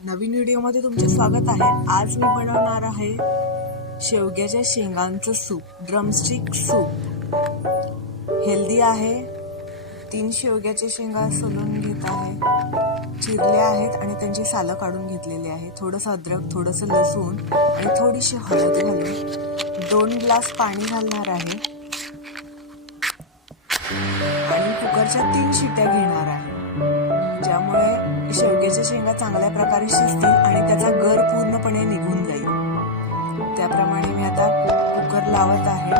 नवीन व्हिडिओमध्ये तुमचे स्वागत आहे। आज मी बनवणार आहे शेवग्याच्या शेंगांचं सूप, ड्रमस्टिक सूप। हेल्दी आहे। 3 शेवग्याच्या शेंगा सोलून घेत आहे, चिरल्या आहेत आणि त्यांची सालं काढून घेतलेली आहे। थोडंसं अद्रक, थोडंसं लसूण आणि थोडीशी हळद घालून 2 ग्लास पाणी घालणार आहे आणि कुकरच्या 3 शिट्या घेणार आहे, ज्यामुळे शेवग्याच्या शेंगा चांगल्या प्रकारे शिजतील आणि त्याचा गर पूर्णपणे निघून जाईल। त्याप्रमाणे मी आता कुकर लावत आहे।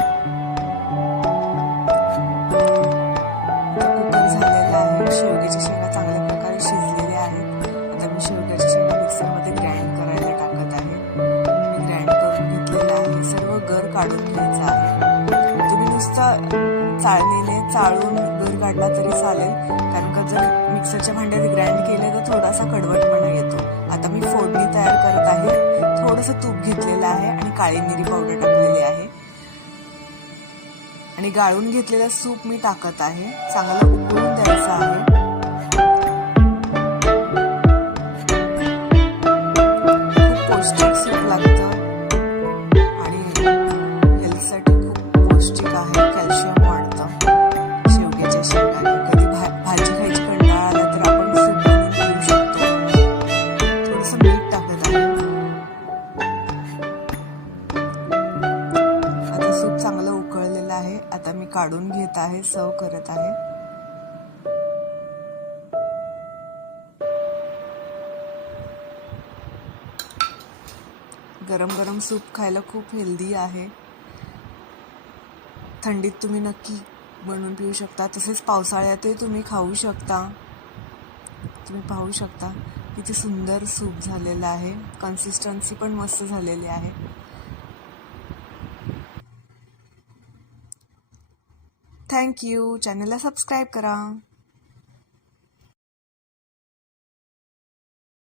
कुकर झालेला आहे। शेवग्याच्या शेंगा चांगल्या प्रकारे शिजलेल्या आहेत। आता मी शेवग्याच्या शेंगा मिक्सरमध्ये ग्राइंड करायला टाकत आहे। मी ग्राइंड करून घेतलेला आहे। सर्व गर काढून घ्यायचा आहे। तुम्ही नुसतं चाळणीने चाळून गर काढला तरी चालेल, कारण का जर मिक्सरच्या भांड्यात ग्राइंड केले तर थोडासा कडवटपणा येतो। आता मी फोडणी तयार करत आहे। थोडंसं तूप घेतलेलं आहे आणि काळी मिरी पावडर टाकलेली आहे आणि गाळून घेतलेलं सूप मी टाकत आहे। चांगलं उकळून द्यायचं आहे। खूप पौष्टिक सूप लागतं आणि हेल्थसाठी खूप पौष्टिक आहे। कॅल्शियम वाढतं शेवग्याच्या शेंगाने। कधी भाजी खायची कंटाळा आला तर आपण सूप बनवून पिऊ शकतो। थोडंसं मीठ टाकत आहे। आता सूप चांगलं उकळलेलं आहे। आता मी काढून घेत आहे, सर्व करत आहे। गरम गरम सूप खायला खूप हेल्दी आहे। थंडीत तुम्ही नक्की बनवून पिऊ शकता, तसेच पावसाळ्यातही तुम्ही खाऊ शकता। तुम्ही पाहू शकता किती सुंदर सूप झालेलं आहे। कन्सिस्टन्सी पण मस्त झालेली आहे। Thank you. चॅनलला सबस्क्राईब करा।